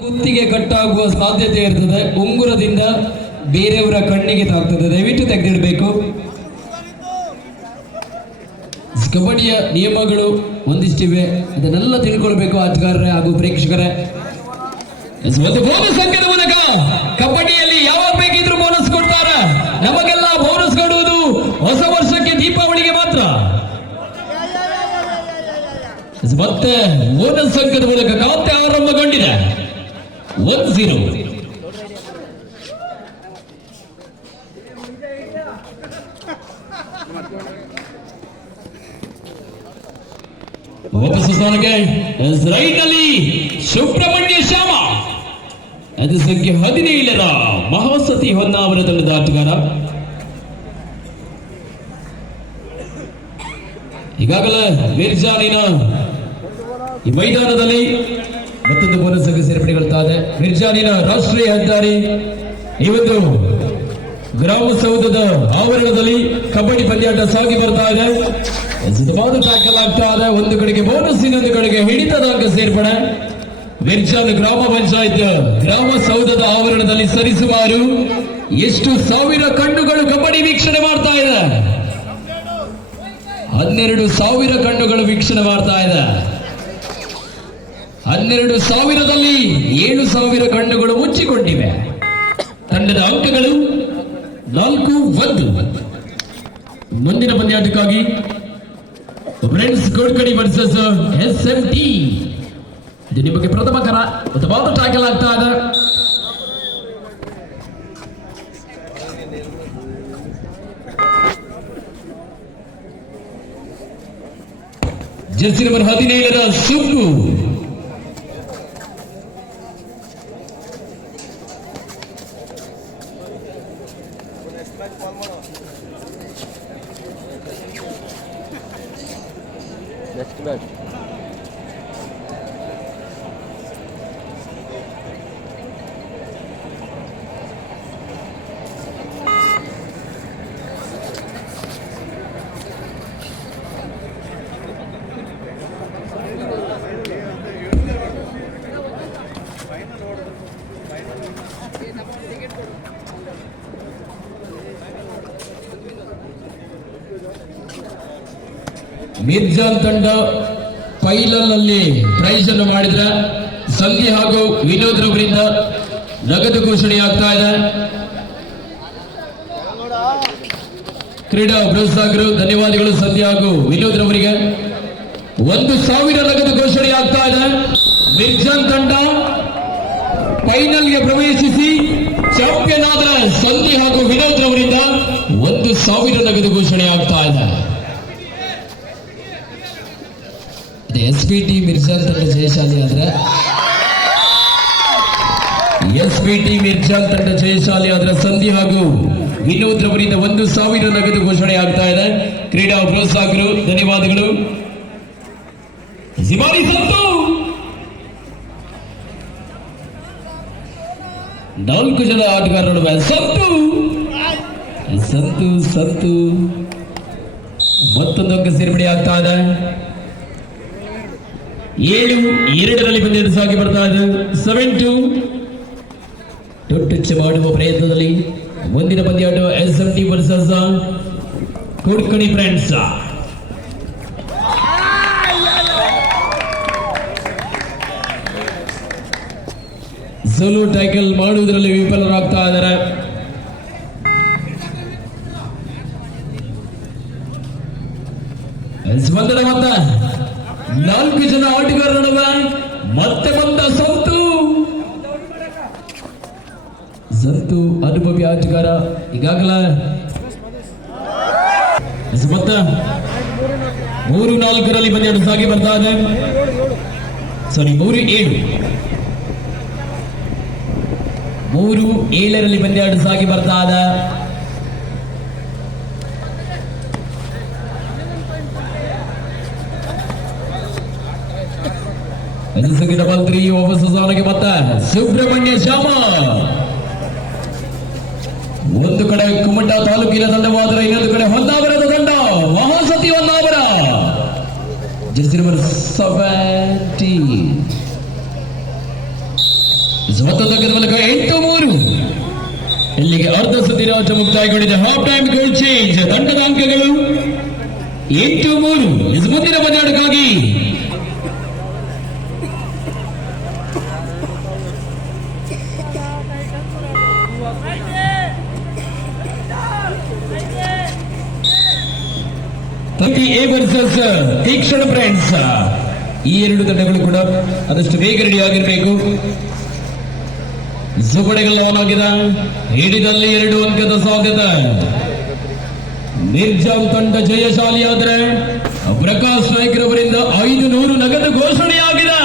ಕುತ್ತಿಗೆ ಕಟ್ಟಾಗುವ ಸಾಧ್ಯತೆ ಇರ್ತದೆ. ಉಂಗುರದಿಂದ ಬೇರೆಯವರ ಕಣ್ಣಿಗೆ ತಾಗ್ತದೆ. ದಯವಿಟ್ಟು ತೆಗೆದಿಡಬೇಕು. ಕಬಡ್ಡಿಯ ನಿಯಮಗಳು ಒಂದಿಷ್ಟಿವೆ. ಅದನ್ನೆಲ್ಲ ತಿಳ್ಕೊಳ್ಬೇಕು ಆಟಗಾರರೇ ಹಾಗೂ ಪ್ರೇಕ್ಷಕರೇ. ಒಂದು ಬೋನಸ್ ಅಂಕದ ಮೂಲಕ. ಕಬಡ್ಡಿಯಲ್ಲಿ ಯಾವಾಗ ಬೇಕಿದ್ರು ಬೋನಸ್ ಕೊಡ್ತಾರ? ನಮಗೆಲ್ಲ ಬೋನಸ್ ಕೊಡುವುದು ಹೊಸ ವರ್ಷಕ್ಕೆ ದೀಪಾವಳಿಗೆ ಮಾತ್ರ. ಮತ್ತೆ ಬೋನಸ್ ಅಂಕದ ಮೂಲಕ ಕಾತೆ ಆರಂಭಗೊಂಡಿದೆ. ಒನ್ ಸ್ಥಾನಕ್ಕೆ ರೈಟ್ ಅಲ್ಲಿ ಸುಬ್ರಹ್ಮಣ್ಯ ಶ್ಯಾಮ ಅದು ಸಂಖ್ಯೆ ಹದಿನೇಳರ ಮಹಾಸತಿ ಹೊನ್ನಾವರ ತಂಡದ ಆಟಗಾರ ಈಗಾಗಲೇ ಮಿರ್ಜಾನಿನ ಈ ಮೈದಾನದಲ್ಲಿ ಮತ್ತೊಂದು ಬೋನಸ್ ಆಗಿ ಇದೆ ಮಿರ್ಜಾನಿನ ರಾಷ್ಟ್ರೀಯ ಹೆದ್ದಾರಿ. ಇವತ್ತು ಗ್ರಾಮ ಸೌಧದ ಆವರಣದಲ್ಲಿ ಕಬಡ್ಡಿ ಪಂದ್ಯಾಟ ಸಾಗಿ ಬರ್ತಾ ಇದೆ. ಇದೆ. ಒಂದು ಕಡೆಗೆ ಬೋನಸ್ ಇನ್ನೊಂದು ಕಡೆಗೆ ಹಿಡಿತದ ಅಂಕ ಸೇರ್ಪಡೆ. ಮಿರ್ಜಾನ್ ಗ್ರಾಮ ಪಂಚಾಯತ್ ಗ್ರಾಮ ಸೌಧದ ಆವರಣದಲ್ಲಿ ಸರಿಸುಮಾರು ಎಷ್ಟು ಸಾವಿರ ಕಣ್ಣುಗಳು ಕಬಡ್ಡಿ ವೀಕ್ಷಣೆ ಮಾಡ್ತಾ ಇದೆ. ಹನ್ನೆರಡು ಸಾವಿರ ಕಣ್ಣುಗಳು ವೀಕ್ಷಣೆ ಮಾಡ್ತಾ ಇದೆ. ಹನ್ನೆರಡು ಸಾವಿರದಲ್ಲಿ ಏಳು ಸಾವಿರ ಕಣ್ಣುಗಳು ಮುಚ್ಚಿಕೊಂಡಿವೆ. ತಂಡದ ಅಂಕಗಳು ನಾಲ್ಕು, ಒಂದು. ಮುಂದಿನ ಪಂದ್ಯಾಟಕ್ಕಾಗಿ ಫ್ರೆಂಡ್ಸ್ ಕೋಡ್ಕಡಿ ವರ್ಸಸ್ ಎಸ್ ಎಂ ಟಿ ಇದು ನಿಮಗೆ ಪ್ರಥಮ ಕರ ಉತ್ತಮವಾದ ಟ್ಯಾಕಲ್ ಆಗ್ತಾ ಇದೆ. ಜರ್ಸಿ ನಂಬರ್ ಹದಿನೇಳರ ಸುಬ್ಬು ಮಿರ್ಜಾನ್ ತಂಡ ಫೈನಲ್ನಲ್ಲಿ ಪ್ರೈಸ್ ಅನ್ನು ಮಾಡಿದ್ರ ಸಂಧಿ ಹಾಗೂ ವಿನೋದ್ ರವರಿಂದ ನಗದು ಘೋಷಣೆ ಆಗ್ತಾ ಇದೆ. ಕ್ರೀಡಾ ಪ್ರೋತ್ಸಾಹಕರು, ಧನ್ಯವಾದಗಳು ಸಂಧಿ ಹಾಗೂ ವಿನೋದ್ ರವರಿಗೆ. ಒಂದು ಸಾವಿರ ನಗದು ಘೋಷಣೆ ಆಗ್ತಾ ಇದೆ. ಮಿರ್ಜಾನ್ ತಂಡ ಫೈನಲ್ಗೆ ಪ್ರವೇಶಿಸಿ ಚಾಂಪಿಯನ್ ಆದ ಸಂಧಿ ಹಾಗೂ ವಿನೋದ್ ರವರಿಂದ ಒಂದು ಸಾವಿರ ನಗದು ಘೋಷಣೆ ಆಗ್ತಾ ಇದೆ. ಎಸ್ ಪಿ ಟಿ ಮಿರ್ಜಾಲ್ ತಂಡ ಜಯಶಾಲಿ ಆದ್ರೆ? ಎಸ್ ಪಿ ಟಿ ಮಿರ್ಜಾಲ್ ತಂಡ ಜಯಶಾಲಿ ಆದ್ರೆ ಸಂಧಿ ಹಾಗೂ ವಿನೋದ್ ರವರಿಂದ ಒಂದು ಸಾವಿರ ನಗದು ಘೋಷಣೆ ಆಗ್ತಾ ಇದೆ. ಕ್ರೀಡಾ ಪ್ರೋತ್ಸಾಹಕರು, ಧನ್ಯವಾದಗಳು. ನಾಲ್ಕು ಜನ ಆಟಗಾರರು ಸಂತು ಸಂತು ಸಂತು ಮತ್ತೊಂದು ಸೇರ್ಪಡೆ ಆಗ್ತಾ ಇದೆ. ಏಳು ಎರಡರಲ್ಲಿ ಪಂದ್ಯದ ಸಾಗಿ ಬರ್ತಾ ಇದೆ. ಸೆವೆನ್ ಟು ಟೊಟ್ಟುಚ್ಚ ಮಾಡುವ ಪ್ರಯತ್ನದಲ್ಲಿ ಮುಂದಿನ ಪಂದ್ಯಾಟ S M T versus ಕುಡ್ಕಣಿ friends solo tackle ಮಾಡುವುದರಲ್ಲಿ ವಿಫಲರಾಗ್ತಾ ಇದ್ದಾರೆ. ಸ್ಪಂದನ ಮತ್ತ. ನಾಲ್ಕು ಜನ ಆಟಗಾರ ನಡುವೆ ಮತ್ತೆ ಬಂದ ಸಂತು. ಸಂತು, ಅನುಭವಿ ಆಟಗಾರ, ಈಗಾಗಲೇ ಮೂರು ನಾಲ್ಕರಲ್ಲಿ ಬಂದೆರಡು ಸಾಗಿ ಬರ್ತಾ ಇದೆ ಸಾರಿ ಮೂರು ಏಳು. ಮೂರು ಏಳರಲ್ಲಿ ಬಂದೆರಡು ಸಾಗಿ ಬರ್ತಾ ಇದೆ ಎದುರಿಸಕ್ಕೆ ಡಬಲ್ ತ್ರೀ ವಾಪಸ್ ಸ್ಥಾನಕ್ಕೆ ಮತ್ತೆ ಸುಬ್ರಹ್ಮಣ್ಯ ಶ್ಯಾಮ. ಒಂದು ಕಡೆ ಕುಮಟ ತಾಲೂಕಿನ ತಂಡವಾದರೆ ಇನ್ನೊಂದು ಕಡೆ ಹೊನ್ನಾವರದ ತಂಡ Mahasati Honnavar. Jersey number seventeen ಮತ್ತೊಂದಕ್ಕದ ಮೂಲಕ ಎಂಟು ಮೂರು. ಇಲ್ಲಿಗೆ ಅರ್ಧ ಸುದ್ದಿರಾಟ ಮುಕ್ತಾಯಗೊಂಡಿದೆ. ಹಾಫ್ ಟೈಮ್ ಗೋಲ್ ಚೇಂಜ್ ತಂಡದ ಅಂಕಗಳು ಎಂಟು ಮೂರು. ಮುಂದಿನ ಪಂದ್ಯಾಟಕ್ಕಾಗಿ ತಂಗಿ ಎ ವರ್ಸಸ್ ತೀಕ್ಷಣ ಫ್ರೆಂಡ್ಸ್ ಈ ಎರಡು ತಂಡಗಳು ಕೂಡ ಅದಷ್ಟು ಬೇಗ ರೆಡಿ ಆಗಿರಬೇಕು. ಸುಪಡೆಗಳು ಆನ್ ಆಗಿದ. ಹಿಡಿದಲ್ಲಿ ಎರಡು ಅಂಕದ ಸ್ವಾಗತ. ನಿರ್ಜಾಮ್ ತಂಡ ಜಯಶಾಲಿಯಾದರೆ ಪ್ರಕಾಶ್ ನಾಯ್ಕರ್ ಅವರಿಂದ ಐದು ನೂರು ನಗದು ಘೋಷಣೆಯಾಗಿದೆ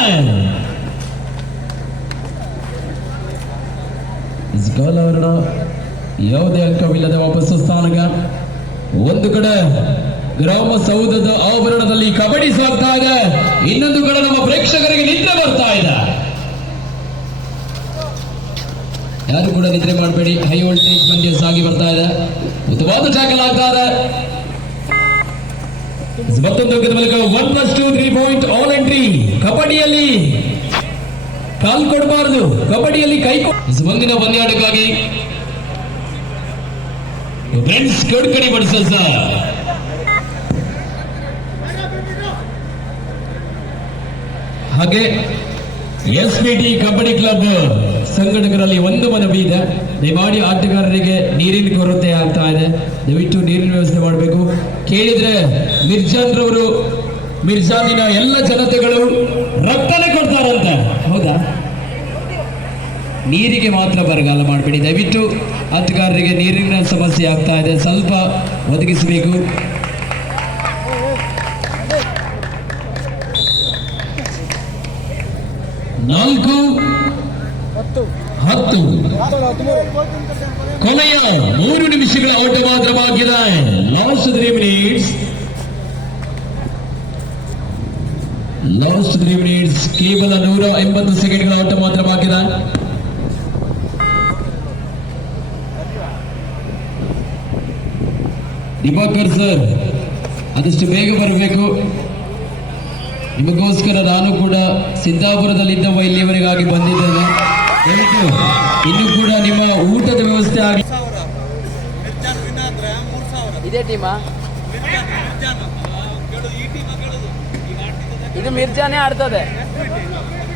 ಯಾವುದೇ ಅಂಕವಿಲ್ಲದೆ ವಾಪಸ್ಸು ಸ್ಥಾನಗ ಒಂದು ಕಡೆ. ಗ್ರಾಮ ಸೌಧದ ಆವರಣದಲ್ಲಿ ಕಬಡ್ಡಿ ಇದೆ ಇನ್ನೊಂದು ಕಡೆ ನಮ್ಮ ಪ್ರೇಕ್ಷಕರಿಗೆ ನಿದ್ರೆ ಬರ್ತಾ ಇದೆ. ಯಾರು ಕೂಡ ನಿದ್ರೆ ಮಾಡಬೇಡಿ. ಹೈ ವೋಲ್ಟೇಜ್ ಪಂದ್ಯ ಸಾಗಿ ಬರ್ತಾ ಇದೆ. ಉತ್ತಮವಾದ ಟ್ಯಾಕಲ್ ಆಗ್ತಾ ಇದೆ. ಮತ್ತೊಂದು ಮೂಲಕ one plus two three point all entry ಕಬಡ್ಡಿಯಲ್ಲಿ ಕಾಲ್ ಕೊಡಬಾರದು. ಕಬಡ್ಡಿಯಲ್ಲಿ ಕೊ- ಮುಂದಿನ ಪಂದ್ಯಾಟಕ್ಕಾಗಿ ಫ್ರೆಂಡ್ಸ್ ಕಡ್ಕಡಿ ಬಡಿಸ ಹಾಗೆ S P T kabaddi club ಸಂಘಟಕರಲ್ಲಿ ಒಂದು ಮನವಿ ಇದೆ. ದಯಮಾಡಿ ಆಟಗಾರರಿಗೆ ನೀರಿನ ಕೊರತೆ ಆಗ್ತಾ ಇದೆ. ದಯವಿಟ್ಟು ನೀರಿನ ವ್ಯವಸ್ಥೆ ಮಾಡಬೇಕು. ಕೇಳಿದ್ರೆ ಮಿರ್ಜಾನ್ ರವರು ಮಿರ್ಜಾನಿನ ಎಲ್ಲ ಜನತೆಗಳು ರಕ್ತನೇ ಕೊಡ್ತಾರಂತ. ಹೌದಾ? ನೀರಿಗೆ ಮಾತ್ರ ಬರಗಾಲ ಮಾಡಬೇಡಿ. ದಯವಿಟ್ಟು ಆಟಗಾರರಿಗೆ ನೀರಿನ ಸಮಸ್ಯೆ ಆಗ್ತಾ ಇದೆ. ಸ್ವಲ್ಪ ಒದಗಿಸಬೇಕು. ನಾಲ್ಕು ಹತ್ತು. ಕೊನೆಯ ಮೂರು ನಿಮಿಷಗಳ out ಮಾತ್ರವಾಗಿದೆ. Last three minutes last three minutes ಕೇವಲ ನೂರ ಎಂಬತ್ತು ಸೆಕೆಂಡ್ಗಳ ಆಟ ಮಾತ್ರವಾಗಿದೆ. ದಿಬಾಕರ್ ದಿವಾಕರ್ ಸರ್ ಆದಷ್ಟು ಬೇಗ ಬರಬೇಕು. ನಿಮಗೋಸ್ಕರ ನಾನು ಕೂಡ ಸಿದ್ದಾಪುರದಲ್ಲಿದ್ದವ ಇಲ್ಲಿಯವರೆಗಾಗಿ ಬಂದಿದ್ದೇನೆ. ದಯವಿಟ್ಟು ಇನ್ನು ಕೂಡ ನಿಮ್ಮ ಊಟದ ವ್ಯವಸ್ಥೆ ಆಗಿ ಇದೇ ಟೀಮಾ? ಇದು ಮಿರ್ಜಾನೇ ಆಡ್ತದೆ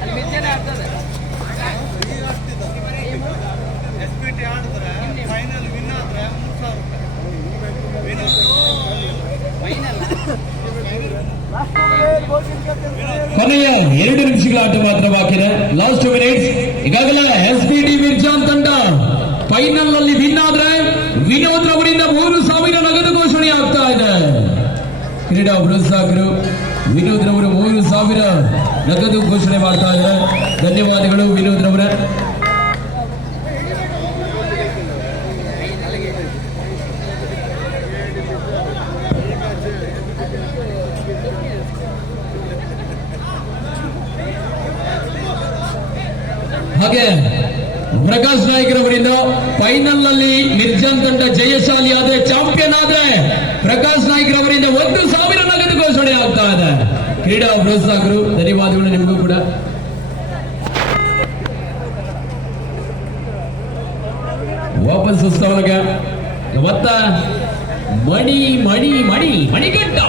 ಅಲ್ಲಿ ಮಿರ್ಜಾನೇ ಆಡ್ತದೆ ಕೊನೆಯ ಎರಡು ನಿಮಿಷಗಳ ಆಟ ಮಾತ್ರ ಬಾಕಿ ಟು ಲಾಸ್ಟ್ ಮಿನಿಟ್ಸ್ ಈಗಾಗಲೇ ಎಸ್ ಪಿ ಡಿ ಮಿರ್ಜಾನ್ ತಂಡ ಫೈನಲ್ನಲ್ಲಿ ವಿನ್ ಆದ್ರೆ ವಿನೋದ್ ರವರಿಂದ ಮೂರು ಸಾವಿರ ನಗದು ಘೋಷಣೆ ಆಗ್ತಾ ಇದೆ. ಕ್ರೀಡಾ ಪ್ರೋತ್ಸಾಹಕರು ವಿನೋದ್ ರವರು ಮೂರು ಸಾವಿರ ನಗದು ಘೋಷಣೆ ಮಾಡ್ತಾ ಇದ್ದಾರೆ. ಧನ್ಯವಾದಗಳು ವಿನೋದ್ ರವರೇ. ಹಾಗೆ ಪ್ರಕಾಶ್ ನಾಯ್ಕರವರಿಂದ ಫೈನಲ್ನಲ್ಲಿ ಮಿರ್ಜಾನ್ ತಂಡ ಜಯಶಾಲಿ ಆದ್ರೆ ಚಾಂಪಿಯನ್ ಆದ್ರೆ ಪ್ರಕಾಶ್ ನಾಯ್ಕರವರಿಂದ ಒಂದು ಸಾವಿರ ನಗದು ಘೋಷಣೆ ಆಗ್ತಾ ಇದೆ. ಕ್ರೀಡಾ ಪ್ರೋತ್ಸಾಹಕರು, ಧನ್ಯವಾದಗಳು ನಿಮಗೂ ಕೂಡ. ವಾಪಸ್ ಉತ್ಸವಕ್ಕೆ ಮತ್ತ ಮಣಿ ಮಣಿ ಮಣಿ ಮಣಿಗಂಟ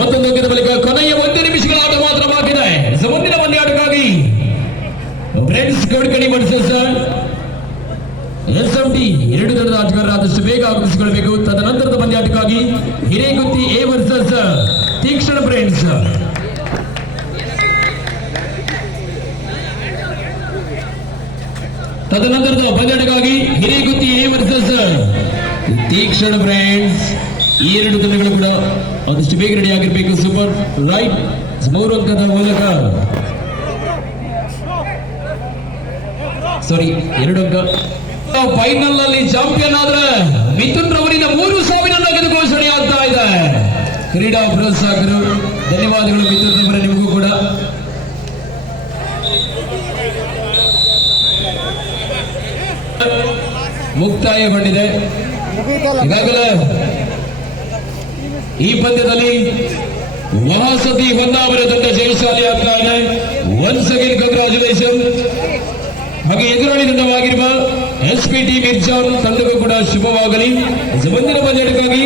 ಮತ್ತೊಂದು ಹೋಗಿದ ಬಳಿಕ ಕೊನೆಯ ಒಂದು ನಿಮಿಷಗಳ ಆಟ ಮಾತ್ರ ಬಾಕಿದೆ ಸೊ ಮುಂದಿನ ಪಂದ್ಯಾಟಕ್ಕಾಗಿ ಫ್ರೆಂಡ್ಸ್ ಕಡ್ಕಡಿ ವರ್ಸಸ್ ಎಸ್ ಎಂ ಟಿ, ಎರಡು ತಂಡದ ಆಟಗಾರರಾದಷ್ಟು ಬೇಗ ಆಗಮಿಸಿಕೊಳ್ಳಬೇಕು. ತದನಂತರದ ಪಂದ್ಯಾಟಕ್ಕಾಗಿ Hiregutti A versus, Tikshna friends ತದನಂತರದ ಪಂದ್ಯಾಟಕ್ಕಾಗಿ Hiregutti A versus, Tikshna friends ಈ ಎರಡು ತಂಡಗಳು ಕೂಡ ಆದಷ್ಟು ಬೇಗ ರೆಡಿ ಆಗಿರಬೇಕು ಸೂಪರ್ ರೈಟ್ ಮೂರು ಅಂಕದ ಮೂಲಕ. ಸಾರಿ ಎರಡು ಅಂಕ. ಫೈನಲ್ ಅಲ್ಲಿ ಚಾಂಪಿಯನ್ ಆದ್ರೆ ಮಿಥುನ್ ರವರಿಂದ ಮೂರು ಸಾವಿರ ನಗದು ಘೋಷಣೆ ಆಗ್ತಾ ಇದೆ. ಕ್ರೀಡಾ ಪ್ರೋತ್ಸಾಹಕರು, ಧನ್ಯವಾದಗಳು ಮಿಥುನ್ ರವರ ನಿಮಗೂ ಕೂಡ. ಮುಕ್ತಾಯಗೊಂಡಿದೆ. ಈಗಾಗಲೇ ಈ ಪಂದ್ಯದಲ್ಲಿ ಮಹಾಸತಿ ಹೊನ್ನಾವರ ತಂಡ ಜಯಶಾಲಿ ಆಗ್ತಾ ಇದೆ ಒನ್ಸ್ ಅಗೇನ್ ಕಂಗ್ರಾಚುಲೇಷನ್ ಹಾಗೆ ಎದುರಾಳಿ ತಂಡವಾಗಿರುವ ಎಸ್ ಪಿ ಟಿ ಮಿರ್ಜಾನ್ ತಂಡಕ್ಕೂ ಕೂಡ ಶುಭವಾಗಲಿ. ಮುಂದಿನ ಪಂದ್ಯಕ್ಕಾಗಿ